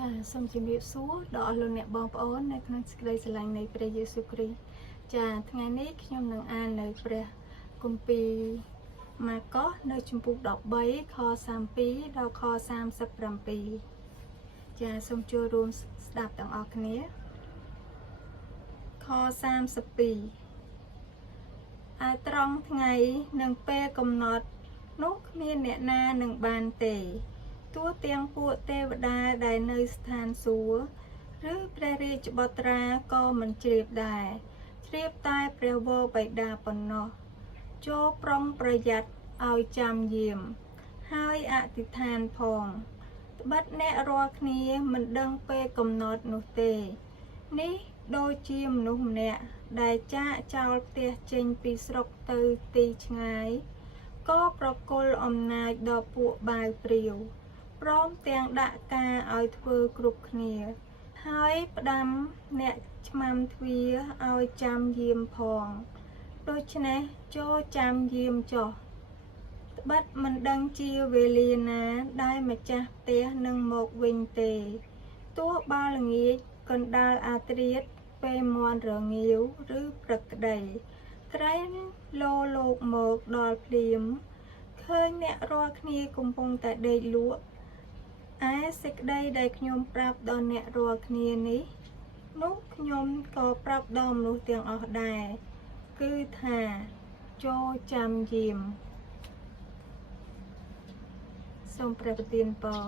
ចាសូមជម្រាបសួរដល់លោកអ្នកបងប្អូននៅក្នុងសេចក្តីស្រឡាញ់នៃព្រះយេស៊ូវគ្រីស្ទចាថ្ងៃនេះខ្ញុំនឹងអាននៅព្រះគម្ពីរម៉ាកុសនៅជំពូក13ខ32ដល់ខ37ចាសូមចូលរួមស្ដាប់ទាំងអស់គ្នាខ32ឯត្រង់ថ្ងៃនិងពេលកំណត់នោះគ្មានអ្នកណានឹងបានទេទោះទាំងពួកទេវតាដែលនៅស្ថានសួគ៌ឬព្រះរាជបុត្រាក៏មិនជ្រាបដែរជ្រាបតែព្រះវរបិតាប៉ុណ្ណោះចូលប្រុងប្រយ័ត្នឲ្យចាំយាមហើយអធិដ្ឋានផងត្បិតអ្នករាល់គ្នាមិនដឹងពេលកំណត់នោះទេនេះដូចជាមនុស្សម្នាក់ដែលចាកចោលផ្ទះចេញពីស្រុកទៅទីឆ្ងាយក៏ប្រគល់អំណាចដល់ពួកបាវព្រាវព្រមទាំងដាក់ការឲ្យធ្វើគ្រប់គ្នាហើយផ្ដាំអ្នកឆ្មាំទ្វារឲ្យចាំយាមផងដូច្នេះចូលចាំយាមចុះត្បិតមិនដឹងជាវេលាណាដែលម្ចាស់ផ្ទះនឹងមកវិញទេទោះបើល្ងាចកណ្ដាលអាធ្រាត្រពេលមាន់រងាវឬព្រឹកក្តីក្រែងលោកមកដល់ភ្លាមឃើញអ្នករាល់គ្នាកំពុងតែដេកលក់ឯសេចក្តីដែលខ្ញុំប្រាប់ដល់អ្នករាល់គ្នានេះនោះខ្ញុំក៏ប្រាប់ដល់មនុស្សទាំងអស់ដែរគឺថាចូលចាំយាមសូមព្រះប្រទានពរ